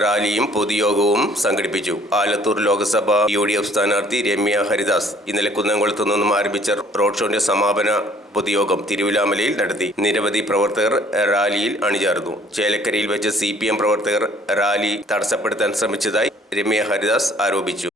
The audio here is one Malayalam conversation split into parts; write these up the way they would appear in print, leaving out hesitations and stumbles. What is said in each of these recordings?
റാലിയും പൊതുയോഗവും സംഘടിപ്പിച്ചു. ആലത്തൂർ ലോക്സഭ UDF സ്ഥാനാർത്ഥി രമ്യ ഹരിദാസ് ഇന്നലെ കുന്നംകുളത്തു നിന്നും ആരംഭിച്ച റോഡ് ഷോന്റെ സമാപന പൊതുയോഗം തിരുവിലാമലയിൽ നടത്തി. നിരവധി പ്രവർത്തകർ റാലിയിൽ അണിചേർന്നു. ചേലക്കരയിൽ വെച്ച് CPM പ്രവർത്തകർ റാലി തടസ്സപ്പെടുത്താൻ ശ്രമിച്ചതായി രമ്യ ഹരിദാസ് ആരോപിച്ചു.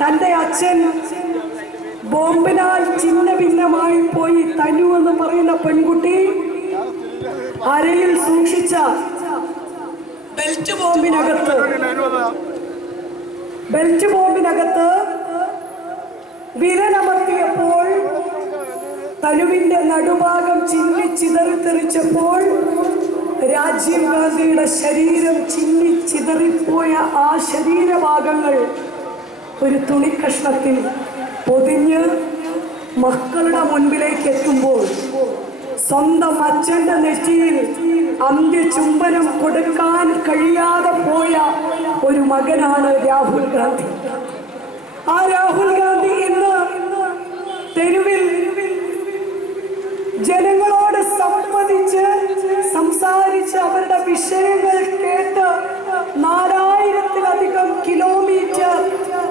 തൻ്റെ അച്ഛൻ ബോംബിനാൽ ചിന്ന ഭിന്നമായി പോയി തനു എന്ന് പറയുന്ന പെൺകുട്ടി അരയിൽ സൂക്ഷിച്ച ബെൽറ്റ് ബോംബിനകത്ത് വിരലമർത്തിയപ്പോൾ തനുവിന്റെ നടുഭാഗം ചിതറിത്തെറിച്ചപ്പോൾ രാജീവ് ഗാന്ധിയുടെ ശരീരം ചിതറിപ്പോയ ആ ശരീരഭാഗങ്ങൾ ഒരു തുണിക്കഷ്ണത്തിൽ പൊതിഞ്ഞ് മക്കളുടെ മുൻപിലേക്ക് എത്തുമ്പോൾ സ്വന്തം അച്ഛൻ്റെ നെറ്റിയിൽ അന്ത്യചുംബനം കൊടുക്കാൻ കഴിയാതെ പോയ ഒരു മകനാണ് രാഹുൽ ഗാന്ധി. ആ രാഹുൽ ഗാന്ധി ഇന്ന് തെരുവിൽ ജനങ്ങളോട് സംസാരിച്ച് അവരുടെ വിഷയങ്ങൾ കേട്ട് 4000-ലധികം കിലോമീറ്റർ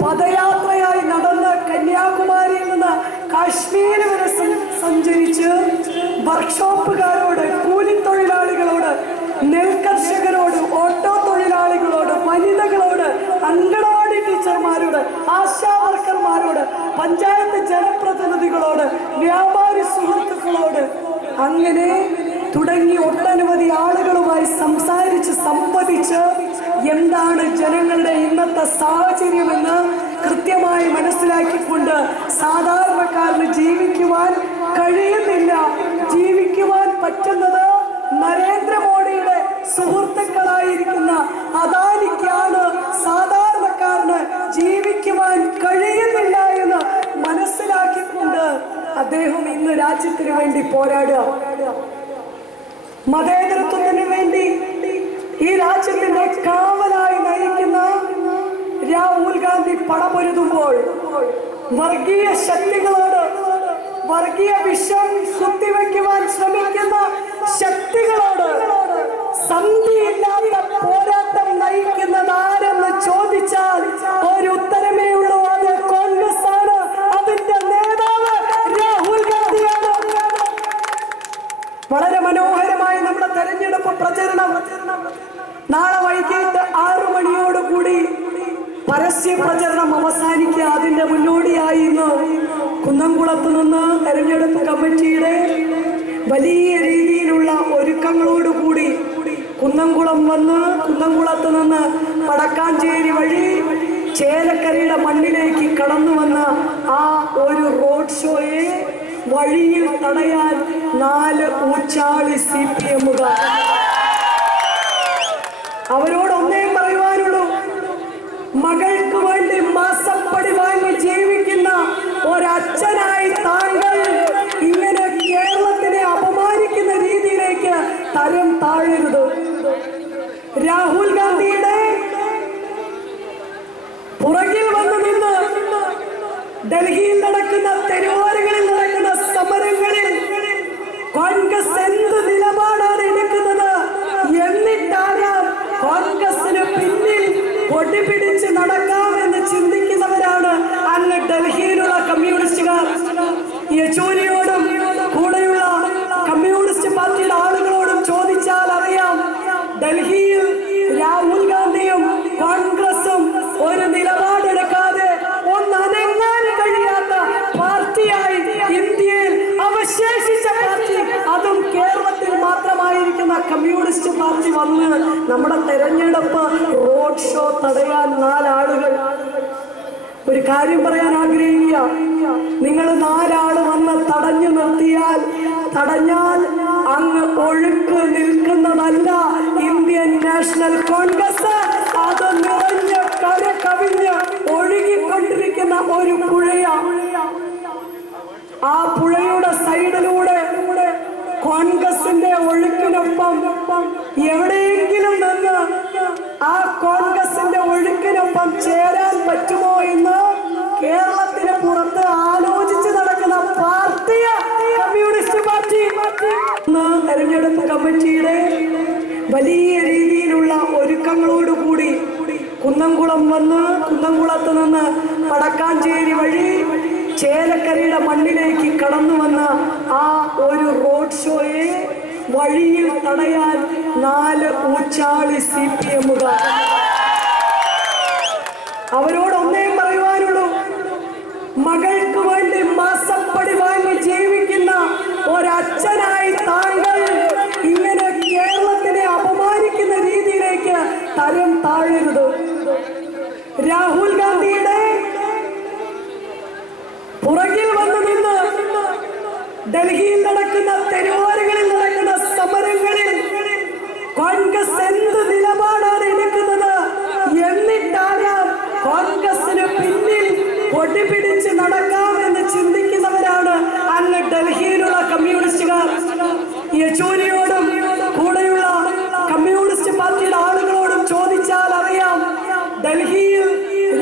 പദയാത്രയായി നടന്ന് കന്യാകുമാരിയിൽ നിന്ന് കാശ്മീർ വരെ സഞ്ചരിച്ച് വർക്ക്ഷോപ്പുകാരോട്, കൂലിത്തൊഴിലാളികളോട്, നെൽകർഷകരോട്, ഓട്ടോ തൊഴിലാളികളോട്, വനിതകളോട്, അങ്കണവാടി ടീച്ചർമാരോട്, ആശാവർക്കർമാരോട്, പഞ്ചായത്ത് ജനപ്രതിനിധികളോട്, വ്യാപാരി സുഹൃത്തുക്കളോട്, അങ്ങനെ തുടങ്ങി ഒട്ടനവധി ആളുകളുമായി സംവദിച്ച് എന്താണ് ജനങ്ങളുടെ ഇന്നത്തെ സാഹചര്യമെന്ന് കൃത്യമായി മനസ്സിലാക്കിക്കൊണ്ട് സാധാരണക്കാരന് ജീവിക്കുവാൻ കഴിയുന്നില്ല. ജീവിക്കുവാൻ പറ്റുന്നത് നരേന്ദ്രമോദിയുടെ സുഹൃത്തുക്കളായിരിക്കുന്ന അദാനിക്കാണ്. സാധാരണക്കാരന് ജീവിക്കുവാൻ കഴിയുന്നില്ല എന്ന് മനസ്സിലാക്കിക്കൊണ്ട് അദ്ദേഹം ഇന്ന് രാജ്യത്തിന് വേണ്ടി പോരാടുക. മതേതരത്വത്തിന് വേണ്ടി ഈ രാജ്യത്തിന്റെ കാവലായി നയിക്കുന്ന രാഹുൽ ഗാന്ധി പടപൊരുതുമ്പോൾ വർഗീയ ശക്തികളോട്, വർഗീയ വിഷം കുത്തിവെക്കുവാൻ ശ്രമിക്കുന്ന ശക്തികളോട് സന്ധിയില്ലാത്ത പോരാട്ടം നയിക്കുന്നത് ആരെന്ന് ചോദിച്ചാൽ ഒരു ഉത്തരമേ ഉള്ളൂ, അത് കോൺഗ്രസ് ആണ്. അതിന്റെ നേതാവ് രാഹുൽ ഗാന്ധിയാണ്. വളരെ മനോഹരമായി നമ്മുടെ തെരഞ്ഞെടുപ്പ് പ്രചരണം നാളെ വൈകിട്ട് 6 മണിയോടുകൂടി പരസ്യ പ്രചരണം അവസാനിക്കുക. അതിന്റെ മുന്നോടിയായി ഇന്ന് കുന്നംകുളത്ത് നിന്ന് തെരഞ്ഞെടുപ്പ് കമ്മിറ്റിയുടെ വലിയ രീതിയിലുള്ള ഒരുക്കങ്ങളോടുകൂടി കുന്നംകുളം വന്ന് കുന്നംകുളത്ത് നിന്ന് വടക്കാഞ്ചേരി വഴി ചേലക്കരയുടെ മണ്ണിലേക്ക് കടന്നു വന്ന ആ ഒരു റോഡ് ഷോയെ വഴിയിൽ തടയാൻ 4 ഊച്ചാളി CPMകാർ. അവരോടൊന്നേ പറയുവാനുള്ളൂ, മകൾക്ക് വേണ്ടി മാസപ്പടി വാങ്ങി ജീവിക്കുന്ന ഒരച്ഛനായി താങ്കൾ ഇങ്ങനെ കേരളത്തിനെ അപമാനിക്കുന്ന രീതിയിലേക്ക് തരം താഴരുത്. രാഹുൽ ഗാന്ധിയുടെ പുറകിൽ വന്ന് നിന്ന് ഡൽഹിയിൽ നടക്കുന്ന തെരുവോരങ്ങളിൽ നടക്കുന്ന സമരങ്ങളിൽ കോൺഗ്രസ് എന്ത് നിലപാടാണ് എടുക്കുന്നത് കൊടിപിടിച്ച് നടക്കാമെന്ന് ചിന്തിക്കുന്നവരാണ് അങ്ങ് ഡൽഹിയിലുള്ള കമ്മ്യൂണിസ്റ്റുകാർ. യെച്ചൂരിയോടും കൂടെയുള്ള കമ്മ്യൂണിസ്റ്റ് പാർട്ടിയുടെ ആളുകളോടും ചോദിച്ചാൽ അറിയാം, ഡൽഹിയിൽ രാഹുൽ ഗാന്ധിയും കോൺഗ്രസും ഒരു നിലപാടെടുക്കാതെ ഒന്നനങ്ങാൻ കഴിയാത്ത പാർട്ടിയായി ഇന്ത്യയിൽ അവശേഷിച്ച പാർട്ടി, അതും കേരളത്തിൽ മാത്രമായിരിക്കുന്ന കമ്മ്യൂണിസ്റ്റ് പാർട്ടി വന്ന് നമ്മുടെ തെരഞ്ഞെടുപ്പ് റോഡ് ഷോ തടയാൻ 4 ആളുകൾ. ഒരു കാര്യം പറയാൻ ആഗ്രഹിക്കുക, നിങ്ങൾ 4 ആള് വന്ന് തടഞ്ഞു നിർത്തിയാൽ, തടഞ്ഞാൽ അങ്ങ് ഒഴുക്ക് നിൽക്കുന്നതല്ല ഇന്ത്യൻ നാഷണൽ കോൺഗ്രസ്. അത് നിറഞ്ഞ് കര കവിഞ്ഞ് ഒഴുകിക്കൊണ്ടിരിക്കുന്ന ഒരു പുഴയാണ്. ആ പുഴയുടെ സൈഡിലൂടെ കോൺഗ്രസിന്റെ ഒഴുക്കിനൊപ്പം എവിടെയെങ്കിലും നിന്ന് ആ കോൺഗ്രസിന്റെ ഒഴുക്കിനൊപ്പം ചേരാൻ പറ്റുമോ എന്ന് കേരളത്തിന് പുറത്ത് ആലോചിച്ച് നടക്കുന്ന പാർട്ടി കമ്മ്യൂണിസ്റ്റ് പാർട്ടി. തെരഞ്ഞെടുപ്പ് കമ്മിറ്റിയുടെ വലിയ രീതിയിലുള്ള ഒരുക്കങ്ങളോടുകൂടി കുന്നംകുളം വന്ന്, കുന്നംകുളത്ത് നിന്ന് വടക്കാഞ്ചേരി വഴി ചേലക്കരയുടെ മണ്ണിലേക്ക് കടന്നു വന്ന ആ ഒരു റോഡ് ഷോയെ വഴിയിൽ തടയാൻ 4 ഊച്ചാളി CPM-കാർ. അവരോടൊന്നേ പറയുവാനുള്ളൂ, മകൾക്ക് വേണ്ടി മാസപ്പടി വാങ്ങി ജീവിക്കുന്ന ഒരച്ഛനായി താങ്കൾ ഇങ്ങനെ കേരളത്തിനെ അപമാനിക്കുന്ന രീതിയിലേക്ക് തരം താഴരുത്. രാഹുൽ ഗാന്ധിയുടെ പുറകിൽ വന്നു നിന്ന് ഡൽഹിയിൽ നടക്കുന്ന തെരുവോരങ്ങളിൽ നടക്കുന്ന സമരങ്ങളിൽ കോൺഗ്രസ് എന്ത് നിലപാടാണ് എടുക്കുന്നത് എന്നിട്ടാകാം കോൺഗ്രസിന് പിന്നിൽ കൊടിപിടിച്ച് നടക്കാമെന്ന് ചിന്തിക്കുന്നവരാണ് അങ്ങ് ഡൽഹിയിലുള്ള കമ്മ്യൂണിസ്റ്റുകാർ. യെച്ചൂരിയോടും കൂടെയുള്ള കമ്മ്യൂണിസ്റ്റ് പാർട്ടിയുടെ ആളുകളോടും ചോദിച്ചാൽ അറിയാം, ഡൽഹിയിൽ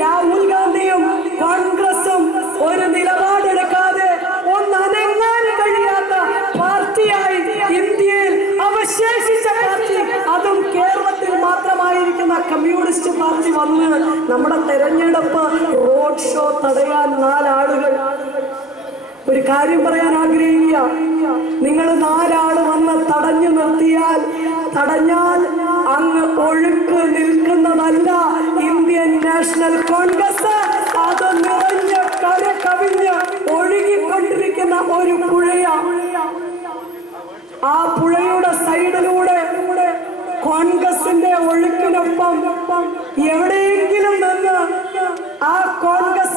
രാഹുൽ ഗാന്ധിയും കോൺഗ്രസും ഒരു നിലപാടെടുക്കാതെ ഒന്നനങ്ങാൻ കഴിയാത്ത പാർട്ടിയായി ഇന്ത്യയിൽ അവശേഷിച്ച പാർട്ടി, അതും കേരളത്തിൽ മാത്രമായിരിക്കുന്ന കമ്മ്യൂണിസ്റ്റ് പാർട്ടി വന്ന് നമ്മുടെ തെരഞ്ഞെടുപ്പ് റോഡ് ഷോ തടയാൻ 4 ആളുകൾ. ഒരു കാര്യം പറയാൻ ആഗ്രഹിക്കുക, നിങ്ങൾ 4 ആള് വന്ന് തടഞ്ഞു നിർത്തിയാൽ, തടഞ്ഞാൽ അങ്ങ് ഒഴുക്ക് നിൽക്കുന്നതല്ല ഇന്ത്യൻ നാഷണൽ കോൺഗ്രസ്. അത് നിറഞ്ഞ് കര കവിഞ്ഞ് ഒഴുകിക്കൊണ്ടിരിക്കുന്ന ഒരു പുഴയാണ്. ആ പുഴയുടെ സൈഡിലൂടെ കോൺഗ്രസിന്റെ ഒഴുക്കിനൊപ്പം എവിടെയെങ്കിലും നിന്ന് ആ കോൺഗ്രസ്